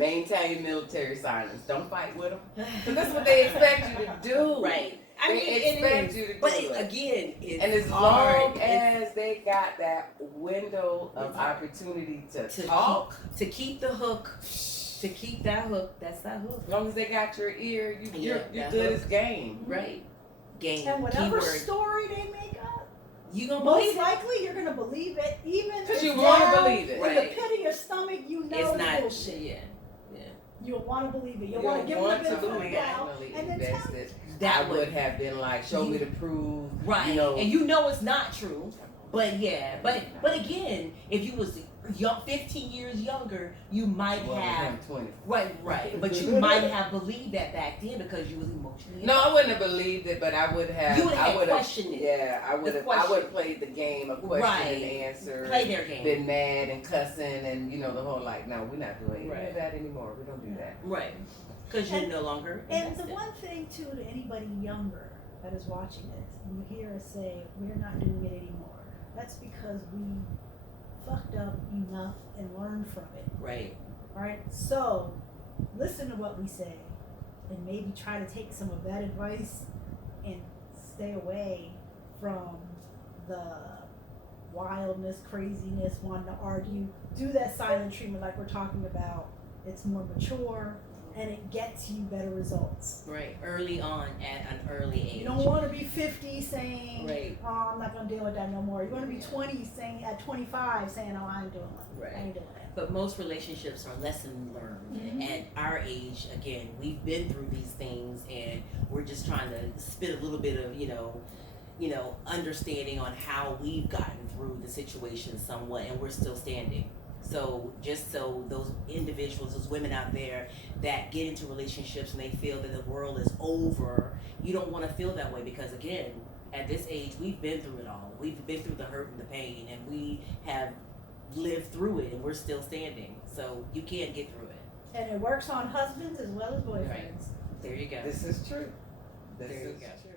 Maintain military silence. Don't fight with them. Because that's what they expect you to do. Right. They expect you to do but it. Again, it's and as hard. long as they got that window of opportunity to talk. To keep the hook. To keep that hook. That's that hook. As long as they got your ear, you're good as game. Right. Game. And whatever keyword. Story they make up, you gonna most believe likely you're gonna believe it, even because you want to believe it. In Right. the pit of your stomach, you know it's it's not bullshit. Yeah. You'll want to believe it. You'll want to give them a bit of food out, and then tell them. That would have been like, show me the proof. Right. You know. And you know it's not true. But yeah. But again, if you was 15 years younger, you might have 20. Right. But you might have believed that back then because you was emotionally. No, I wouldn't have believed it, but I would have. You would have questioned it. Yeah, I would have. I would have played the game of question and answer. Play their game. Been mad and cussing and the whole like, no, we're not doing that anymore. We don't do that. Right. Because you're no longer. And the one thing too, to anybody younger that is watching this, and you hear us say we're not doing it anymore, that's because we fucked up enough and learned from it. Right. Alright? So listen to what we say and maybe try to take some of that advice and stay away from the wildness, craziness, wanting to argue. Do that silent treatment like we're talking about. It's more mature and it gets you better results. Right. Early on at an early age. You don't want to be 50 saying, right. Oh, I'm not going to deal with that no more. You want to be 20 saying, at 25 saying, oh, I ain't doing that. Right. I ain't doing that. But most relationships are lesson learned. Mm-hmm. At our age, again, we've been through these things and we're just trying to spit a little bit of, understanding on how we've gotten through the situation somewhat, and we're still standing. So just so those individuals, those women out there that get into relationships and they feel that the world is over, you don't want to feel that way because again, at this age, we've been through it all. We've been through the hurt and the pain, and we have lived through it, and we're still standing. So you can't get through it. And it works on husbands as well as boyfriends. Right. There you go. This is true. This there you is go. true.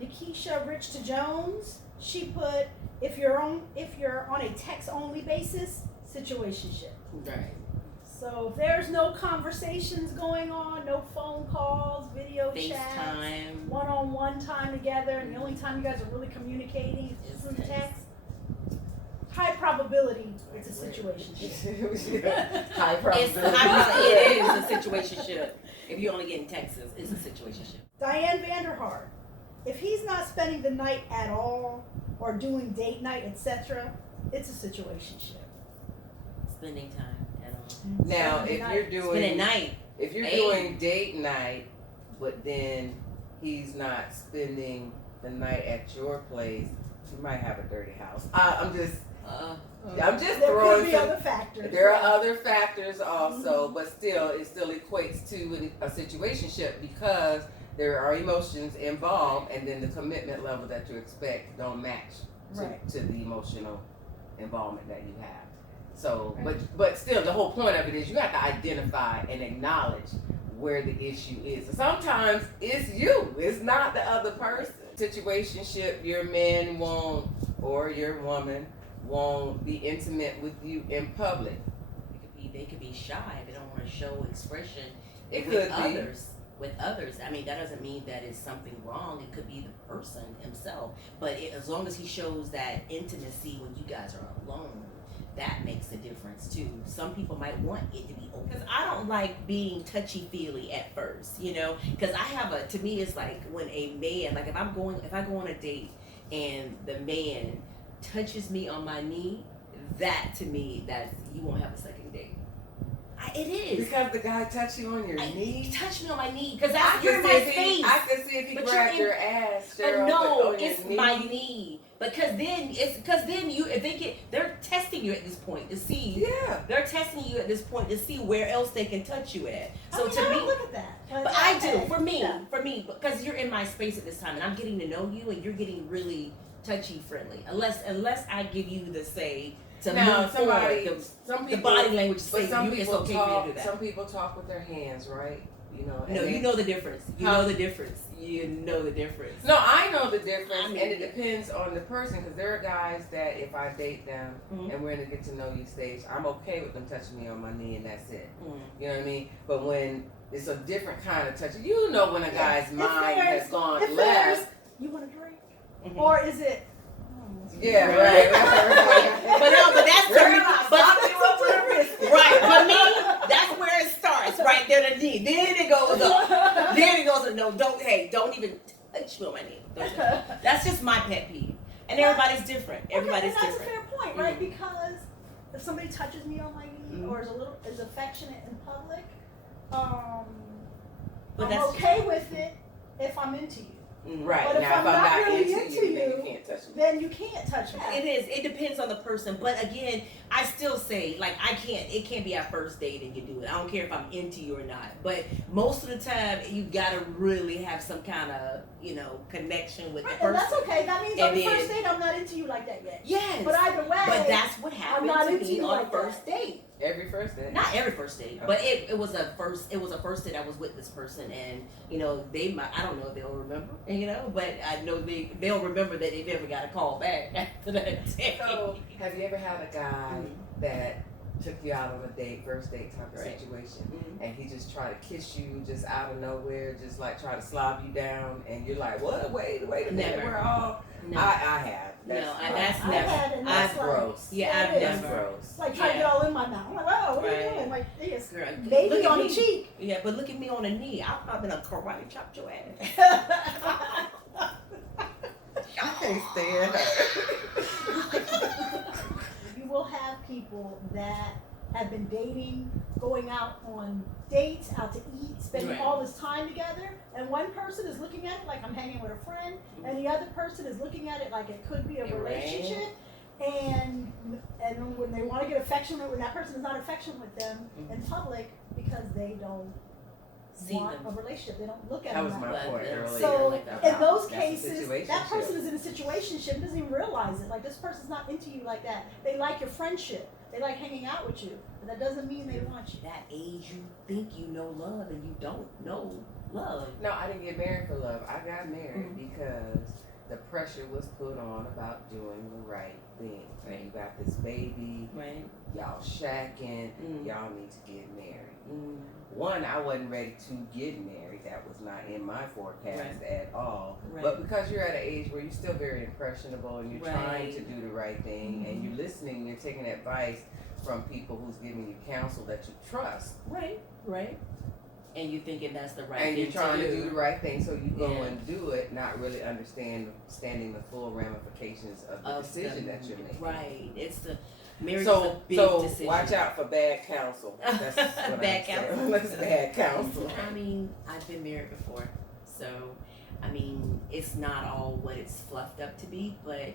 Nikisha Rich to Jones, she put, if you're on a text only basis, situationship. Right. So if there's no conversations going on, no phone calls, video chats, FaceTime, one-on-one time together, and the only time you guys are really communicating is through text, high probability it's a situationship. High probability. It is a situationship. If you're only getting texts, it's a situationship. Diane Vanderhart, if he's not spending the night at all or doing date night, etc., it's a situationship. Spending time at all. Now, if you're doing doing date night, but then he's not spending the night at your place, you might have a dirty house. I'm just there throwing could be other factors. There are other factors also, but still, it still equates to a situationship because there are emotions involved, and then the commitment level that you expect don't match to the emotional involvement that you have. So, but still, the whole point of it is you have to identify and acknowledge where the issue is. Sometimes it's you, it's not the other person. Situationship, your man won't, or your woman won't be intimate with you in public. They could be shy. They don't want to show expression with others. I mean, that doesn't mean that it's something wrong. It could be the person himself. But as long as he shows that intimacy when you guys are alone, that makes a difference too. Some people might want it to be open. Because I don't like being touchy-feely at first, because to me it's like when a man, like if I go on a date and the man touches me on my knee, that to me, that you won't have a second date. It is. Because the guy touched you on your knee? He touched me on my knee because you're my face. I can see if he grabbed your ass. No, it's my knee. Because then they're testing you at this point to see. Yeah. They're testing you at this point to see where else they can touch you at. So I don't look at that. But I do. For me, because you're in my space at this time and I'm getting to know you and you're getting really touchy friendly. Unless I give you the say to move forward, the body language to say it's okay for you to do that. Some people talk with their hands, right? No, you know the difference. You know the difference. you know the difference. No, I know the difference, and it depends on the person. Because there are guys that if I date them and we're in a get to know you stage, I'm okay with them touching me on my knee and that's it. You know what I mean? But when it's a different kind of touch, you know when a guy's mind has gone left. You want a drink, or is it? Yeah, right. But that's right. For me, that's where it starts. Right there, the knee. Then it goes up. Then it goes up. No, don't even touch me on my knee. That's just my pet peeve. And everybody's different. Everybody's that's different. That's a fair point, right? Because if somebody touches me on my knee or is affectionate in public, I'm okay with it if I'm into you. Right. But now, if I'm not really into you, then you can't touch me. Then you can't touch me. It is. It depends on the person. But again, I still say, like, it can't be our first date and you do it. I don't care if I'm into you or not. But most of the time, you gotta really have some kind of, connection with the person. And that's okay. That means on the first date, I'm not into you like that yet. Yes. But either way, but that's what happened to me on like first date. Every first date? Not every first date, but it was a first date I was with this person, and I don't know if they'll remember, but I know they'll remember that they never got a call back after that day. So, have you ever had a guy that took you out on a first date type of situation, and he just tried to kiss you just out of nowhere, just like try to slob you down, and you're like, what? Wait a minute, never. we're all. No. I have. That's I've never. had, and that's gross. Yeah, I've That's never. gross. It's like trying to get all in my mouth. I'm like, wow, what are you doing? Like, this baby Look at on me. the cheek. Yeah, but look at me on a knee. I've probably been a karate chopped your ass. I can't stand her. You will have people that have been dating, going out on dates, out to eat, spending all this time together, and one person is looking at it like I'm hanging with a friend, and the other person is looking at it like it could be a relationship. And when they want to get affectionate, when that person is not affectionate with them in public because they don't want a relationship, they don't look at them that was my point earlier. So in those cases, that that person is in a situationship, doesn't even realize it. Like, this person's not into you like that. They like your friendship. They like hanging out with you. But that doesn't mean they want you. That age, you think you know love and you don't know love. No, I didn't get married for love. I got married because the pressure was put on about doing the right thing. Right. You got this baby. Right. Y'all shacking. Y'all need to get married. One, I wasn't ready to get married. That was not in my forecast at all. Right. But because you're at an age where you're still very impressionable and you're trying to do the right thing and you're listening, you're taking advice from people who's giving you counsel that you trust. Right. And you thinking that's the right and thing you're trying to do the right thing, so you go Yeah. and do it, not really understanding the full ramifications of the decision that you're making. Right. It's the marriage is So a big decision. watch out for bad counsel. That's what Bad I'm counsel. saying. That's bad counsel. I mean, I've been married before, so I mean, it's not all what it's fluffed up to be, but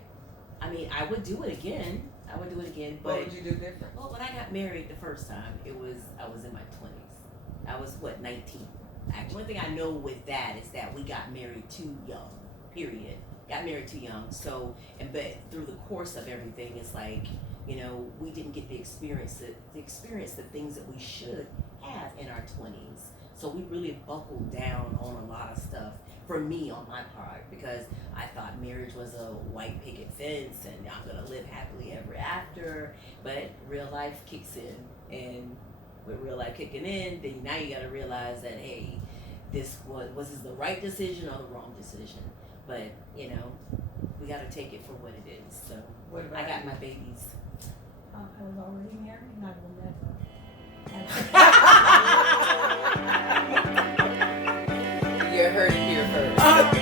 I mean, I would do it again. But What would you do different? well, when I got married the first time, I was in my 20s. I was 19. Actually, one thing I know with that is that we got married too young. Period. Got married too young. So, but through the course of everything, it's like, we didn't get the experience the things that we should have in our 20s. So we really buckled down on a lot of stuff for me on my part, because I thought marriage was a white picket fence and I'm gonna live happily ever after. But real life kicks in, and with real life kicking in, then now you gotta realize that, hey, was this the right decision or the wrong decision? But we gotta take it for what it is. So I got my babies. I was already married, and I will never. You heard it here first.